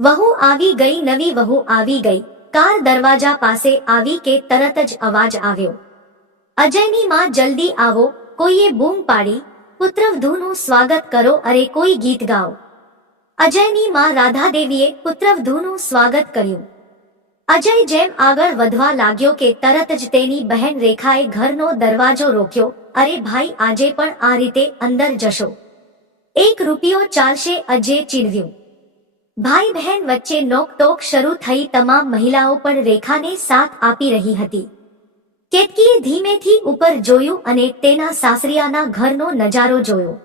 વહુ આવી ગઈ, નવી વહુ આવી ગઈ. કાર દરવાજા પાસે આવી કે તરત જ અવાજ આવ્યો. અજયની માં જલ્દી આવો, કોઈએ બૂમ પાડી. પુત્રવધૂનું સ્વાગત કરો, અરે કોઈ ગીત ગાઓ. અજયની માં રાધાદેવીએ પુત્રવધૂનું સ્વાગત કર્યું. અજય જેમ આગળ વધવા લાગ્યો કે તરત જ તેની બહેન રેખાએ ઘરનો દરવાજો રોક્યો, અરે ભાઈ, આજે પણ આ રીતે અંદર જશો. એક રૂપિયો ચાલશે અજય ચીડવ્યું. ભાઈ બહેન વચ્ચે નોકટોક શરૂ થઈ તમામ મહિલાઓ પણ રેખાને સાથ આપી રહી હતી. કેતકીએ ધીમેથી ઉપર જોયું અને તેના સાસરિયાના ઘરનો નજારો જોયો.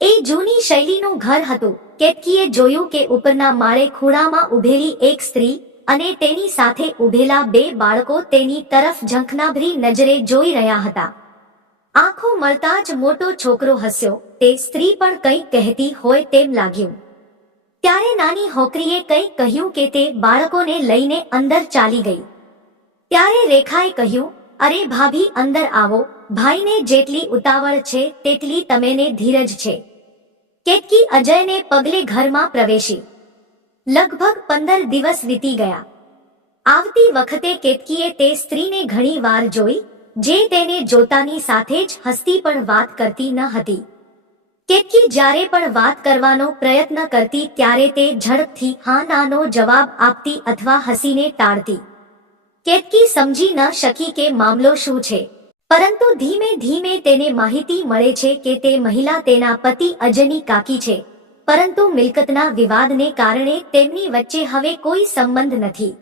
એ જૂની શૈલીનું ઘર હતું. કેતકીએ જોયું કે ઉપરના માળે ખૂણામાં ઉભેલી એક સ્ત્રી અને તેની સાથે ઉભેલા બે બાળકો તેની તરફ ઝંખનાભરી નજરે જોઈ રહ્યા હતા. આંખો મળતા જ મોટો છોકરો હસ્યો. તે સ્ત્રી પણ કંઈ કહેતી હોય તેમ લાગ્યું. ત્યારે નાની હોકરીએ કંઈક કહ્યું કે તે બાળકોને લઈને અંદર ચાલી ગઈ. ત્યારે રેખાએ કહ્યું, અરે ભાભી, અંદર આવો. ભાઈને જેટલી ઉતાવળ છે, તેટલી તમેને ધીરજ છે. કેતકી અજયને પગલે ઘરમાં પ્રવેશી. લગભગ પંદર દિવસ વીતી ગયા. આવતી વખતે કેતકીએ તે સ્ત્રીને ઘણી વાર જોઈ, જે તેને જોતાની સાથે જ હસતી પણ વાત કરતી ન હતી. કેતકી જ્યારે પણ વાત કરવાનો પ્રયત્ન કરતી ત્યારે તે ઝડપથી હા નાનો જવાબ આપતી અથવા હસીને ટાળતી. કેતકી સમજી ન શકી કે મામલો શું છે. પરંતુ ધીમે ધીમે તેને માહિતી મળે છે કે તે મહિલા તેના પતિ અજની કાકી છે. પરંતુ મિલકતના વિવાદને કારણે તેમની વચ્ચે હવે કોઈ સંબંધ નથી.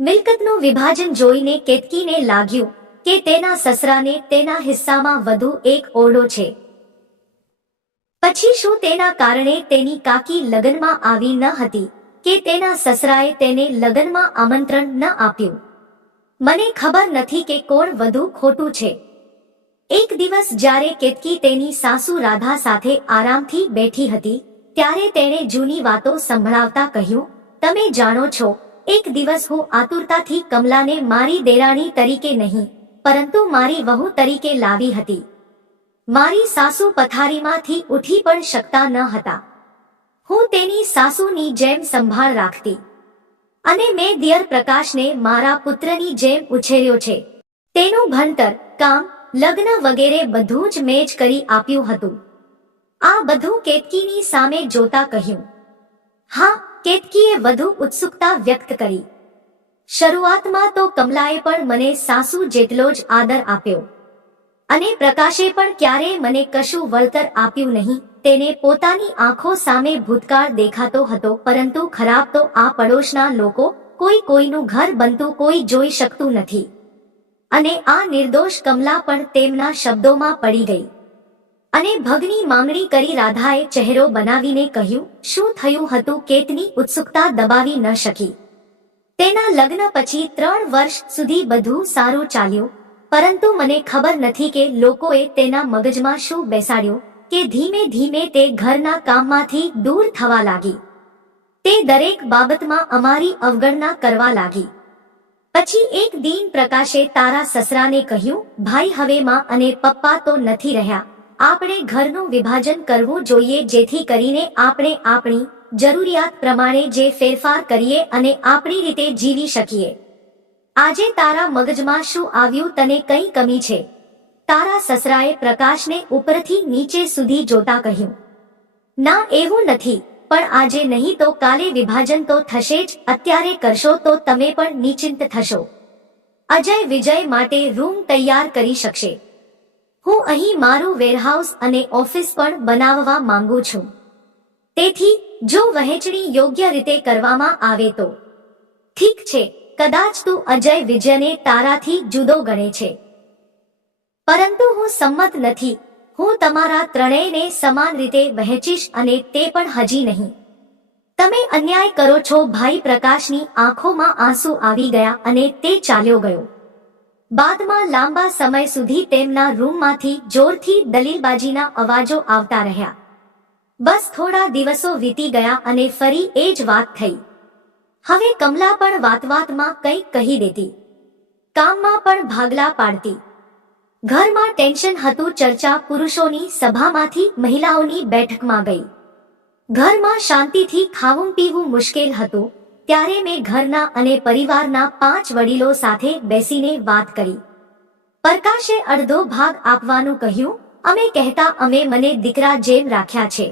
મિલકતનું વિભાજન જોઈને કેતકીને લાગ્યું કે તેના સસરાને તેના હિસ્સામાં વધુ એક ઓરડો છે. પછી શું તેના કારણે તેની કાકી લગ્નમાં આવી ન હતી કે તેના સસરાએ તેને લગ્નમાં આમંત્રણ ન આપ્યું? મને ખબર નથી કે કોણ વધુ ખોટું છે. એક દિવસ જ્યારે કેતકી તેની સાસુ રાધા સાથે આરામથી બેઠી હતી, ત્યારે તેણે જૂની વાતો સંભળાવતા કહ્યું, તમે જાણો છો, એક દિવસ હું આતુરતાથી કમલાને મારી દેરાણી તરીકે નહીં, પરંતુ મારી વહુ તરીકે લાવી હતી. મારી સાસુ પથારીમાંથી ઉઠી પણ શકતા ન હતા. હું તેની સાસુની જેમ સંભાળ રાખતી. અને મેં દિયર પ્રકાશને મારા પુત્રની જેમ ઉછેર્યો છે. તેનું ભણતર, કામ, લગ્ન વગેરે બધું જ મેં જ કરી આપ્યું હતું. આ બધું કેતકીની સામે જોતા કહ્યું. હા, કેતકીએ વધુ ઉત્સુકતા વ્યક્ત કરી. શરૂઆતમાં તો કમલાએ પણ મને સાસુ જેટલો જ આદર આપ્યો. અને પ્રકાશે પણ ક્યારેય મને કશું વળતર આપ્યું નહીં. તેને પોતાની આંખો સામે ભૂતકાળ દેખાતો હતો, પરંતુ ખરાબ તો આ પડોશના લોકો કોઈ કોઈનું ઘર બનતું કોઈ જોઈ શકતું નથી. અને આ નિર્દોષ કમલા પણ તેમના શબ્દોમાં પડી ગઈ. અને ભગની માંગણી કરી રાધાએ ચહેરો બનાવીને કહ્યું, શું થયું હતું કેતની ઉત્સુકતા દબાવી ન શકી? તેના લગ્ન પછી ત્રણ વર્ષ સુધી બધું સારું ચાલ્યું. પરંતુ મને ખબર નથી કે લોકોએ તેના મગજમાં શું બેસાડ્યું કે ધીમે ધીમે તે ઘરના કામમાંથી દૂર થવા લાગી. તે દરેક બાબતમાં અમારી અવગણના કરવા લાગી. પછી એક દિન પ્રકાશે તારા સસરાને કહ્યું, ભાઈ, હવે માં અને પપ્પા તો નથી રહ્યા. આપણે ઘરનું વિભાજન કરવું જોઈએ જેથી કરીને આપણે આપણી જરૂરિયાત પ્રમાણે જે ફેરફાર કરીએ અને આપણી રીતે જીવી શકીએ. આજે તારા મગજમાં શું આવ્યું તને કઈ કમી છે? તારા સસરાએ પ્રકાશને ઉપરથી નીચે સુધી જોતા કહ્યું. ના, એવું નથી, પણ આજે નહીં તો કાલે વિભાજન તો થશે જ, અત્યારે કરશો તો તમે પણ નિશ્ચિંત થશો. અજય વિજય માટે રૂમ તૈયાર કરી શકશે. હું અહીં મારું વેરહાઉસ અને ઓફિસ પણ બનાવવા માંગુ છું. તેથી, જો વહેંચણી યોગ્ય રીતે કરવામાં આવે તો. ઠીક છે. કદાચ તું અજય વિજયને તારાથી જુદો ગણે છે. પરંતુ હું સંમત નથી. હું તમારા ત્રણેયને સમાન રીતે વહેંચીશ અને તે પણ હજી નહીં. તમે અન્યાય કરો છો, ભાઈ પ્રકાશની આંખોમાં આંસુ આવી ગયા અને તે ચાલ્યો ગયો. બાદમાં લાંબા સમય સુધી તેમના રૂમમાંથી જોરથી દલીલબાજીના અવાજો આવતા રહ્યા. બસ થોડા દિવસો વીતી ગયા અને ફરી એ જ વાત થઈ. હવે કમલા પણ વાત વાતમાં કંઈક કહી દેતી. કામમાં પણ ભાગલા પાડતી. ઘરમાં ટેન્શન હતું ચર્ચા પુરુષોની સભામાંથી મહિલાઓની બેઠકમાં ગઈ. ઘરમાં શાંતિથી ખાવું પીવું મુશ્કેલ હતું, ત્યારે મેં ઘરના અને પરિવારના પાંચ વડીલો સાથે બેસીને વાત કરી. પ્રકાશે અડધો ભાગ આપવાનું કહ્યું, અમે કહેતા અમે મને દીકરા જેમ રાખ્યા છે.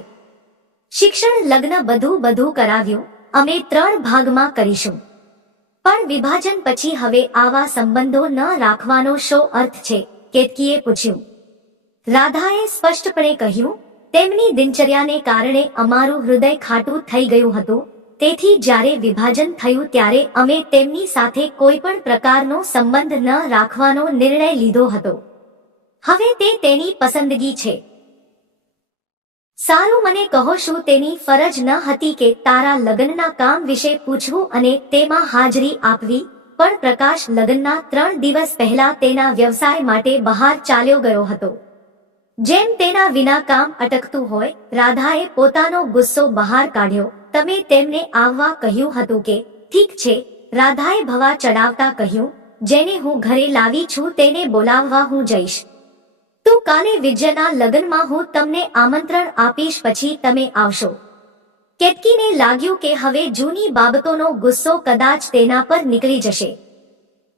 શિક્ષણ, લગ્ન બધું બધું કરાવ્યું અમે ત્રણ ભાગમાં કરીશું. પણ વિભાજન પછી હવે આવા સંબંધો ન રાખવાનો શો અર્થ છે, કેતકીએ પૂછ્યું. રાધાએ સ્પષ્ટપણે કહ્યું, તેમની દિનચર્યાને કારણે અમારું હૃદય ખાટું થઈ ગયું હતું, તેથી જ્યારે વિભાજન થયું ત્યારે અમે તેમની સાથે કોઈ પણ પ્રકારનો સંબંધ ન રાખવાનો નિર્ણય લીધો હતો. હવે તે તેની પસંદગી છે. સારું મને કહો શું તેની ફરજ ન હતી કે તારા લગ્નના કામ વિશે પૂછવું અને તેમાં હાજરી આપવી? પણ પ્રકાશ લગ્નના ત્રણ દિવસ પહેલા તેના વ્યવસાય માટે બહાર ચાલ્યો ગયો હતો. જેમ તેના વિના કામ અટકતું હોય, રાધાએ પોતાનો ગુસ્સો બહાર કાઢ્યો. તમે તેમને આવવા કહ્યું હતું કે, ઠીક છે, રાધાએ ભવા ચડાવતા કહ્યું. જેને હું ઘરે લાવી છું તેને બોલાવવા હું જઈશ. તું કાલે વિજયના લગ્નમાં હું તમને આમંત્રણ આપીશ, પછી તમે આવશો. કેતકીને લાગ્યું કે હવે જૂની બાબતોનો ગુસ્સો કદાચ તેના પર નીકળી જશે.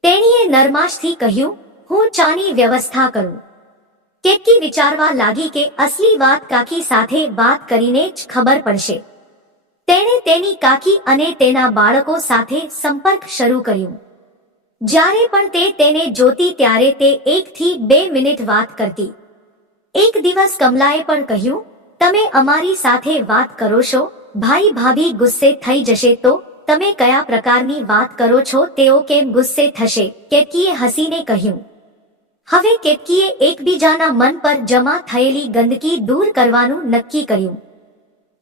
તેણીએ નરમાશથી કહ્યું, હું ચાની વ્યવસ્થા કરું. કેતકી વિચારવા લાગી કે અસલી વાત કાકી સાથે વાત કરીને જ ખબર પડશે. તેણે તેની કાકી અને તેના બાળકો સાથે સંપર્ક શરૂ કર્યો. જ્યારે પણ તે તેને જોતી ત્યારે તે એકથી બે મિનિટ વાત કરતી. એક દિવસ કમલાએ પણ કહ્યું, તમે અમારી સાથે વાત કરો છો, ભાઈ ભાભી ગુસ્સે થઈ જશે તો તમે કયા પ્રકારની વાત કરો છો, તેઓ કેમ ગુસ્સે થશે? કેટકીએ હસીને કહ્યું. હવે કેટકીએ એકબીજાના મન પર જમા થયેલી ગંદકી દૂર કરવાનું નક્કી કર્યું.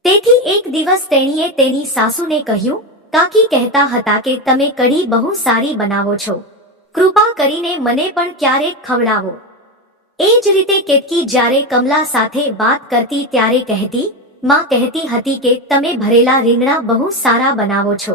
તેથી એક દિવસ તેણીએ તેની સાસુને કહ્યું કાકી કહેતા હતા કે તમે કઢી બહુ સારી બનાવો છો. કૃપા કરીને મને પણ ક્યારેક ખવડાવો. એ જ રીતે કેતકી જ્યારે કમલા સાથે વાત કરતી ત્યારે કહેતી, માં કહેતી હતી કે તમે ભરેલા રીંગણા બહુ સારા બનાવો છો.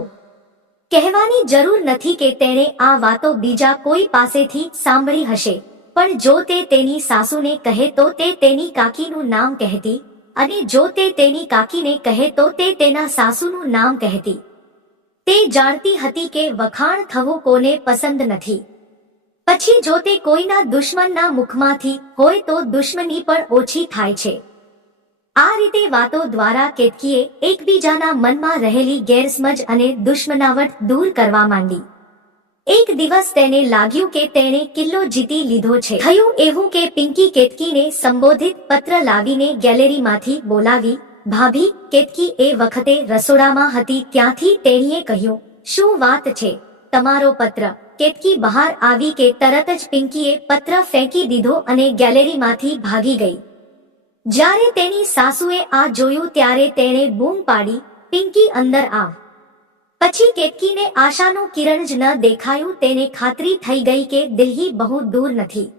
કહેવાની જરૂર નથી કે તેણે આ વાતો બીજા કોઈ પાસેથી સાંભળી હશે, પણ જો તે તેની સાસુને કહે તો તે તેની કાકીનું નામ કહેતી, અને જો તે તેની કાકીને કહે તો તે તેના સાસુનું નામ કહેતી. તે જાણતી હતી કે વખાણ થવું કોને પસંદ નથી. પછી જો તે કોઈના દુશ્મનના મુખમાંથી હોય તો દુશ્મની પણ ઓછી થાય છે. આ રીતે વાતો દ્વારા કેતકીએ એકબીજાના મનમાં રહેલી ગેરસમજ અને દુશ્મનાવટ દૂર કરવા માંડી. એક દિવસ તેને લાગ્યું કે તેણે કિલ્લો જીતી લીધો છે. થયું એવું કે પિંકી કેતકીને સંબોધિત પત્ર લાવીને ગેલેરીમાંથી બોલાવી ભાભી, કેતકી એ વખતે રસોડામાં હતી, ત્યાંથી તેણીએ કહ્યું, શું વાત છે? તમારો પત્ર. કેતકી બહાર આવી કે તરત જ પિંકીએ પત્ર ફેંકી દીધો અને ગેલેરીમાંથી ભાગી ગઈ. જ્યારે તેની સાસુએ આ જોયું ત્યારે તેણે બૂમ પાડી, પિંકી અંદર આવ પછી કેતકીને આશાનું કિરણ જ ન દેખાયું, તેને ખાતરી થઈ ગઈ કે દિલ્હી બહુ દૂર નથી.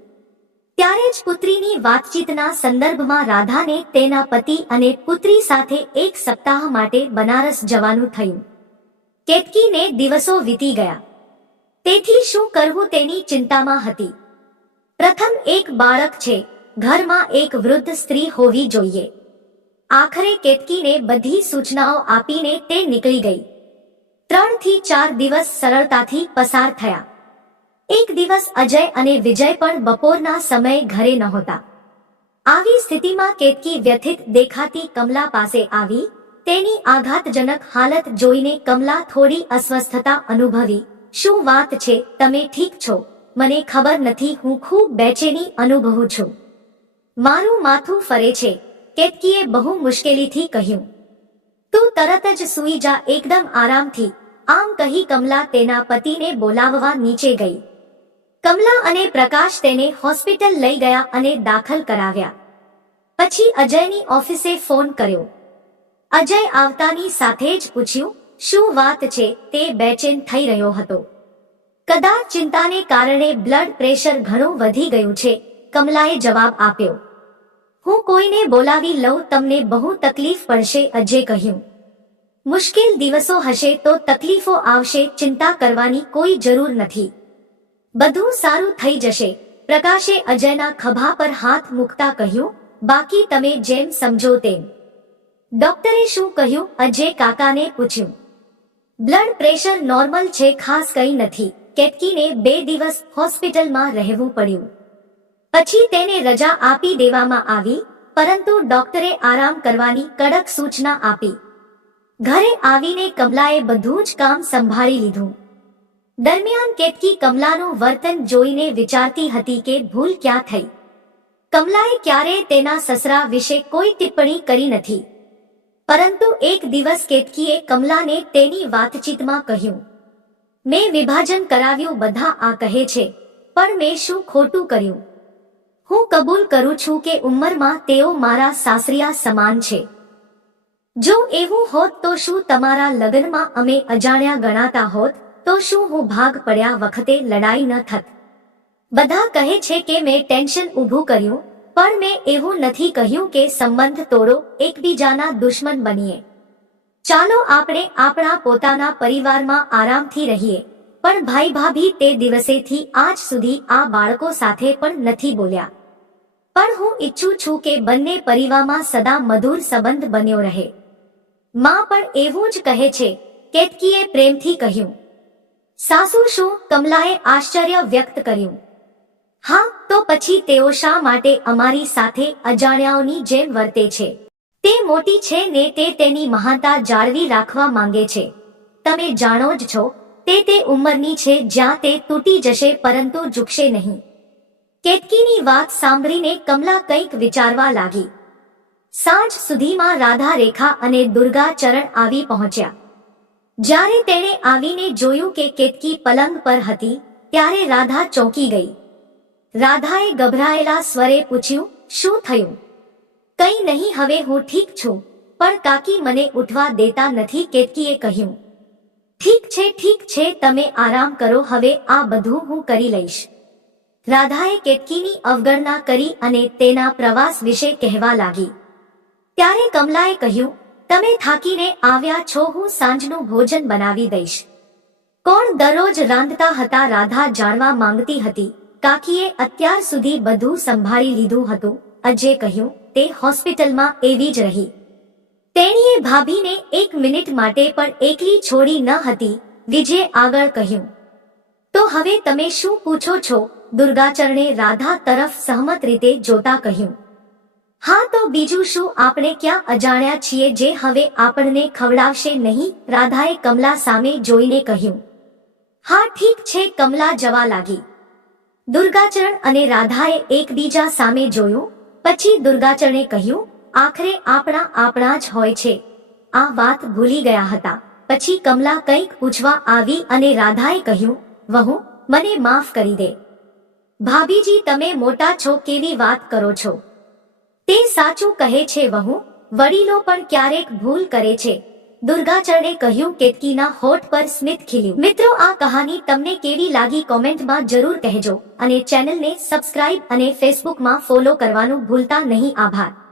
ત્યારે જ પુત્રીની વાતચીતના સંદર્ભમાં રાધાને તેના પતિ અને પુત્રી સાથે એક સપ્તાહ માટે બનારસ જવાનું થયું. કેતકીને દિવસો વીતી ગયા. તેથી શું કરવું તેની ચિંતામાં હતી. પ્રથમ એક બાળક છે, ઘરમાં એક વૃદ્ધ સ્ત્રી હોવી જોઈએ. આખરે કેતકીને બધી સૂચનાઓ આપીને તે નીકળી ગઈ. ત્રણથી ચાર દિવસ સરળતાથી પસાર થયા. એક દિવસ અજય અને વિજય પણ બપોરના સમયે ઘરે નહોતા. આવી સ્થિતિમાં કેતકી વ્યથિત દેખાતી કમલા પાસે આવી, તેની આઘાતજનક હાલત જોઈને કમલા થોડી અસ્વસ્થતા અનુભવી, શું વાત છે? તમે ઠીક છો? મને ખબર નથી, હું ખૂબ બેચેની અનુભવું છું. મારું માથું ફરે છે. કેતકીએ બહુ મુશ્કેલીથી કહ્યું. તું તરત જ સૂઈ જા, એકદમ આરામથી. આમ કહી કમલા તેના પતિને બોલાવવા નીચે ગઈ. કમલા અને પ્રકાશ તેને હોસ્પિટલ લઈ ગયા અને દાખલ કરાવ્યા. પછી અજયની ઓફિસે ફોન કર્યો. અજય આવતાની સાથે જ પૂછ્યું, શું વાત છે? તે બેચેન થઈ રહ્યો હતો. કદાચ ચિંતાને કારણે બ્લડ પ્રેશર ઘણું વધી ગયું છે, કમલાએ જવાબ આપ્યો. હું કોઈને બોલાવી લઉં, તમને બહુ તકલીફ પડશે, અજય કહ્યું. મુશ્કેલ દિવસો હશે તો તકલીફો આવશે, ચિંતા કરવાની કોઈ જરૂર નથી. બધું સારું થઈ જશે. પ્રકાશે અજયના ખભા પર હાથ મૂકતા કહ્યું, બાકી તમે જેમ સમજો તેમ. ડોક્ટરે શું કહ્યું? અજય કાકાને પૂછ્યું. બ્લડ પ્રેશર નોર્મલ છે, ખાસ કંઈ નથી. કેટકીને બે દિવસ હોસ્પિટલમાં રહેવું પડ્યું. પછી તેને રજા આપી દેવામાં આવી, પરંતુ ડોક્ટરે આરામ કરવાની કડક સૂચના આપી. ઘરે આવીને કમલાએ બધું જ કામ સંભાળી લીધું. દરમિયાન કેટકી કમલાનું વર્તન જોઈને વિચારતી હતી કે ભૂલ ક્યાં થઈ? કમલાએ ક્યારેય તેના સસરા વિશે કોઈ ટિપ્પણી કરી નથી. પરંતુ એક દિવસ કેતકીએ કમલાને તેની વાતચીતમાં કહ્યું, મેં વિભાજન કરાવ્યું બધા આ કહે છે, પણ મેં શું ખોટું કર્યું? હું કબૂલ કરું છું કે ઉંમરમાં તેઓ મારા સાસરિયા સમાન છે. જો એવું હોત તો શું તમારા લગ્નમાં અમે અજાણ્યા ગણાતા હોત? તો શું હું ભાગ પડ્યા વખતે લડાઈ ન થત? બધા કહે છે કે મેં ટેન્શન ઊભું કર્યું, પણ મેં એવું નથી કહ્યું કે સંબંધ તોડો, એકબીજાના દુશ્મન બનીએ. ચાલો આપણે આપણા પોતાના પરિવારમાં આરામથી રહીએ, પણ ભાઈ ભાભી તે દિવસેથી આજ સુધી આ બાળકો સાથે પણ નથી બોલ્યા. પણ હું ઈચ્છું છું કે બંને પરિવારમાં સદા મધુર સંબંધ બન્યો રહે. માં પણ એવું જ કહે છે, કેતકીએ પ્રેમથી કહ્યું. સાસુ શું કમલાએ આશ્ચર્ય વ્યક્ત કર્યું. હા, તો પછી તેઓ શા માટે અમારી સાથે અજાણ્યાઓની જેમ વર્તે છે? તે મોટી છે ને તે તેની મહાનતા જાળવી રાખવા માંગે છે. તમે જાણો જ છો, તે તે ઉંમરની છે જ્યાં તે તૂટી જશે પરંતુ ઝૂકશે નહીં. કેતકીની વાત સાંભળીને કમલા કંઈક વિચારવા લાગી. સાંજ સુધીમાં રાધા રેખા અને દુર્ગા ચરણ આવી પહોંચ્યા. જ્યારે તેણે આવીને જોયું કે કેતકી પલંગ પર હતી, ત્યારે રાધા ચોંકી ગઈ. રાધાએ ગભરાયેલા સ્વરે પૂછ્યું, શું થયું? કંઈ નહીં, હવે હું ઠીક છું, પણ કાકી મને ઉઠવા દેતા નથી, કેતકીએ કહ્યું. ઠીક છે ઠીક છે, તમે આરામ કરો, હવે આ બધું હું કરી લઈશ. રાધાએ કેતકીની અવગણના કરી અને તેના પ્રવાસ વિશે કહેવા લાગી. ત્યારે કમલાએ કહ્યું તમે થાકીને આવ્યા છો, હું સાંજનું ભોજન બનાવી દઈશ. કોણ દરરોજ રાંધતા હતા, રાધા જાણવા માંગતી હતી. કાકીએ અત્યાર સુધી બધું સંભાળી લીધું હતું. અજે કહ્યું, તે હોસ્પિટલમાં એવી જ રહી. તેણીએ ભાભીને એક મિનિટ માટે પણ એકલી છોડી ન હતી. વિજે આગળ કહ્યું, તો હવે તમે શું પૂછો છો? દુર્ગાચરણે રાધા તરફ સહમત રીતે જોતા કહ્યું હા, તો બીજું શું આપણે ક્યાં અજાણ્યા છીએ જે હવે આપણને ખવડાવશે નહીં? રાધાએ કમલા સામે જોઈને કહ્યું. હા, ઠીક છે, કમલા જવા લાગી. દુર્ગાચરણ અને રાધાએ એકબીજા સામે જોયું. પછી દુર્ગાચરણે કહ્યું, આખરે આપણા આપણા જ હોય છે. આ વાત ભૂલી ગયા હતા. પછી કમલા કંઈક પૂછવા આવી અને રાધાએ કહ્યું, વહુ, મને માફ કરી દે. ભાભીજી, તમે મોટા છો કેવી વાત કરો છો? તે સાચું કહે છે, વહુ. વડીલો પણ ક્યારેક ભૂલ કરે છે. દુર્ગાચરણે કહ્યું કેતકીના હોઠ પર સ્મિત ખીલ્યું. મિત્રો, આ કહાની તમને કેવી લાગી કોમેન્ટમાં જરૂર કહેજો અને ચેનલને સબસ્ક્રાઇબ અને ફેસબુકમાં ફોલો કરવાનું ભૂલતા નહીં. આભાર.